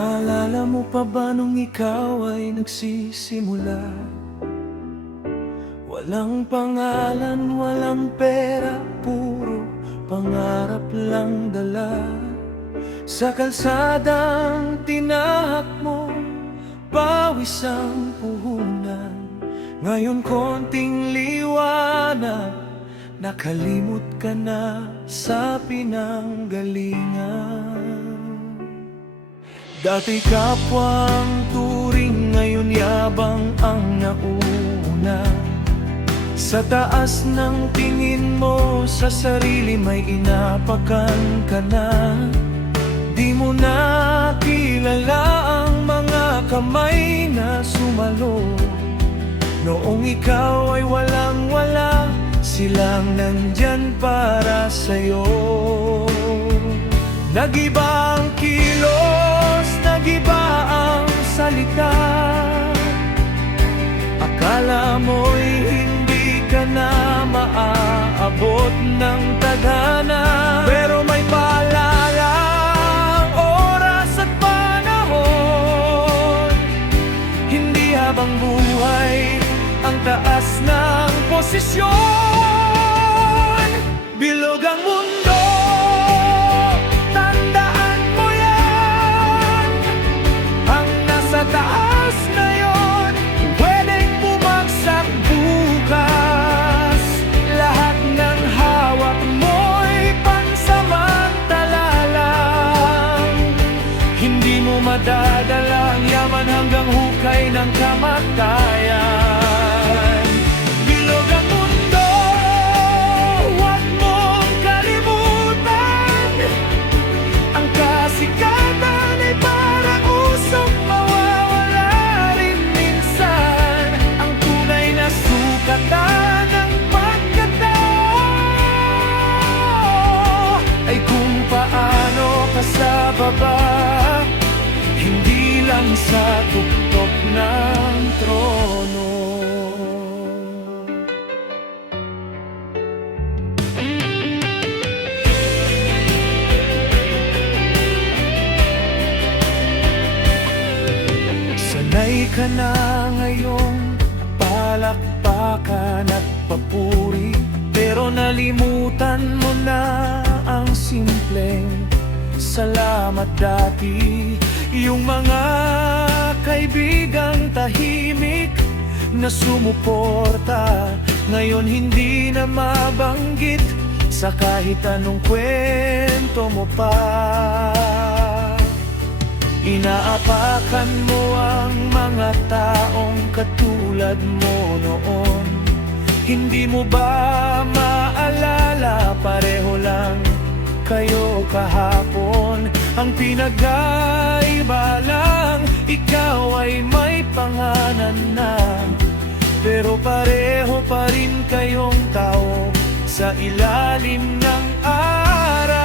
Naalala mo pa ba nung ikaw ay nagsisimula? Walang pangalan, walang pera, puro pangarap lang dala. Sa kalsadang tinahak mo, pawis ang puhunan. Ngayon konting liwanag, nakalimot ka na sa pinanggalingan. Dati kapwang turing, ngayon yabang ang nauna. Sa taas ng tingin mo sa sarili, may inapakan ka na. Di mo na kilala ang mga kamay na sumalo. Noong ikaw ay walang-wala, silang nandyan para sa'yo. Nag-iba ang kilos, nag-iba ang salita. Akala mo'y hindi ka na maaabot ng tadhana. Pero may paalala ang oras at panahon. Hindi habang buhay ang taas ng posisyon. Bilog ang mundo, tandaan mo yan. Ang nasa taas ngayon, pwedeng bumagsak bukas. Lahat ng hawak mo'y pansamantala lang. Hindi mo madadala ang yaman hanggang hukay ng kamatayan. Sa baba, hindi lang sa tuktok ng trono. Sanay ka na ngayong palakpakan at papuri, pero nalimutan mo na ang simpleng salamat dati. Yung mga kaibigang tahimik na sumuporta, ngayon hindi na mabanggit sa kahit anong kwento mo pa. Inaapakan mo ang mga taong katulad mo noon. Hindi mo ba maalala, pareho lang kayo kahapon. Ang pinagkaiba lang, ikaw ay may pangalan na, pero pareho pa rin kayong tao sa ilalim ng araw.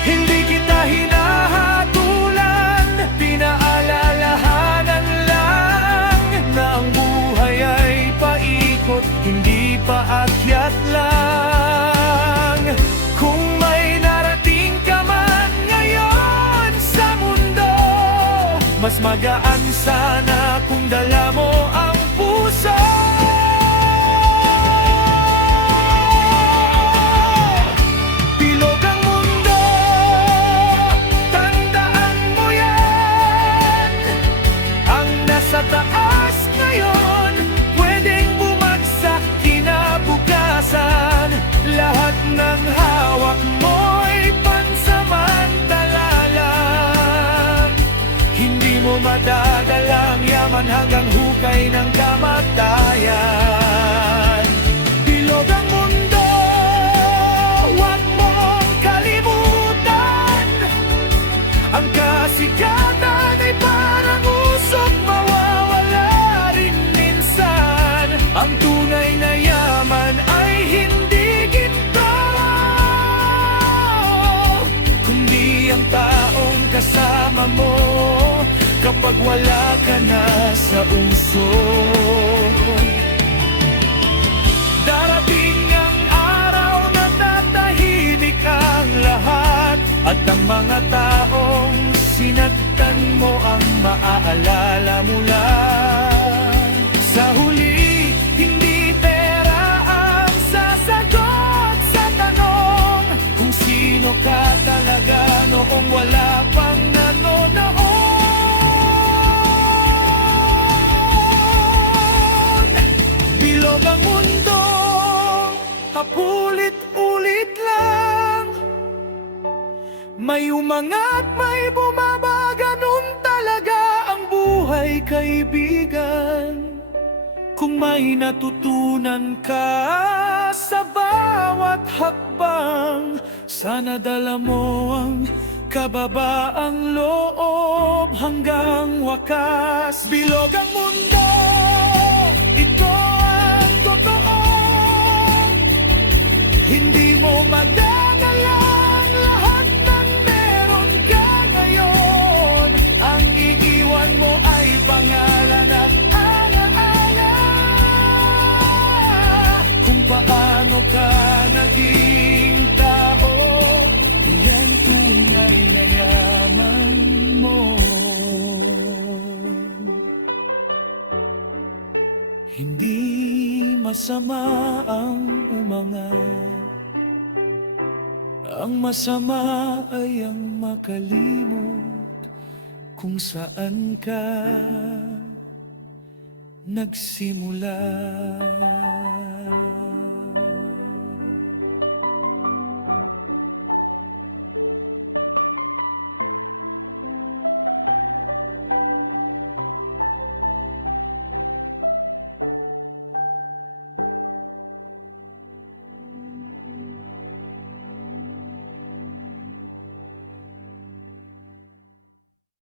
Hindi kita hinahatulan, pinaalalahanan lang na ang buhay ay paikot, hindi pa akyat lang. Kung may narating ka man ngayon sa mundo, mas magaan sana kung dala mo ang puso. Bilog ang mundo, tandaan mo yan. Ang nasa taas ngayon, pwedeng bumagsak kinabukasan. Lahat ng hawak mo'y pansamantala lang. Hindi mo madadala ang yaman hanggang hukay ng kamatayan. Bilog ang mundo, huwag mong kalimutan. Ang kasikatan ay parang usok, mawawala rin minsan. Ang tunay na yaman ay hindi ginto, kundi ang taong kasama mo kapag wala ka na sa usok. Darating ang araw na tatahimik ang lahat, at ang mga taong sinaktan mo ang maaalala mo lang. Sa huli, hindi pera ang sasagot sa tanong kung sino ka talaga noong wala pang nanonood. Bilog ang mundo, paulit-ulit lang. May umangat, may bumaba, ganun talaga ang buhay, kaibigan. Kung may natutunan ka sa bawat hakbang, sana dala mo ang kababaang loob hanggang wakas. Bilog ang mundo, ito ang totoo. Hindi mo madadalang lahat ng meron ka ngayon. Ang iiwan mo ay pangalan at alaala kung paano ka naging tao. Yan tunay na yaman mo. Hindi masama ang umangat, ang masama ay ang makalimot kung saan ka nagsimula.